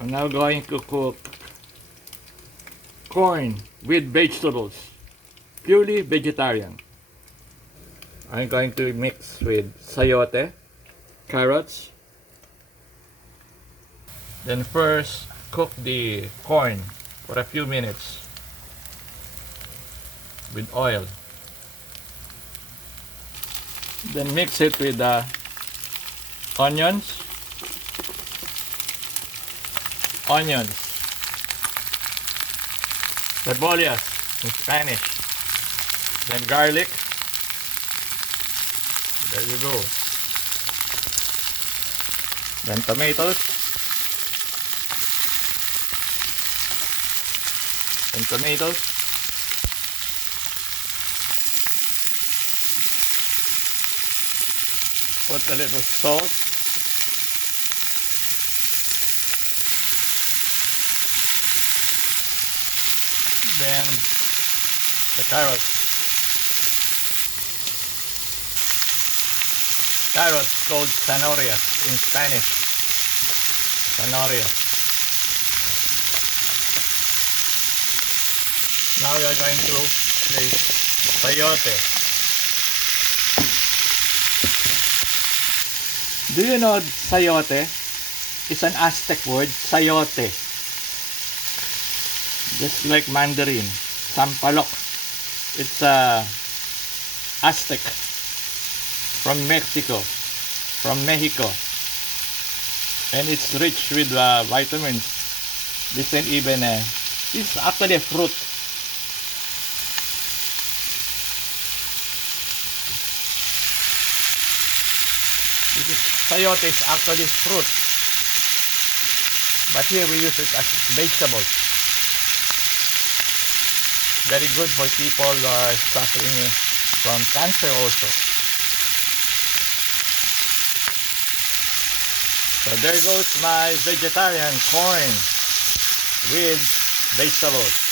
I'm now going to cook corn with vegetables, purely vegetarian. I'm going to mix with sayote, carrots. Then first cook the corn for a few minutes with oil. Then mix it with onions, cebollas in Spanish, then garlic. There you go. Then tomatoes, put a little salt, then the carrots called zanahorias in Spanish. Zanahorias. Now we are going to place sayote. Do you know sayote? It's an Aztec word, sayote. Just like Mandarin, sampalok. It's Aztec from Mexico, and it's rich with vitamins. This and even it's actually a fruit. Sayote is actually fruit, but here we use it as vegetables. Very good for people suffering from cancer also. So there goes my vegetarian corn with vegetables.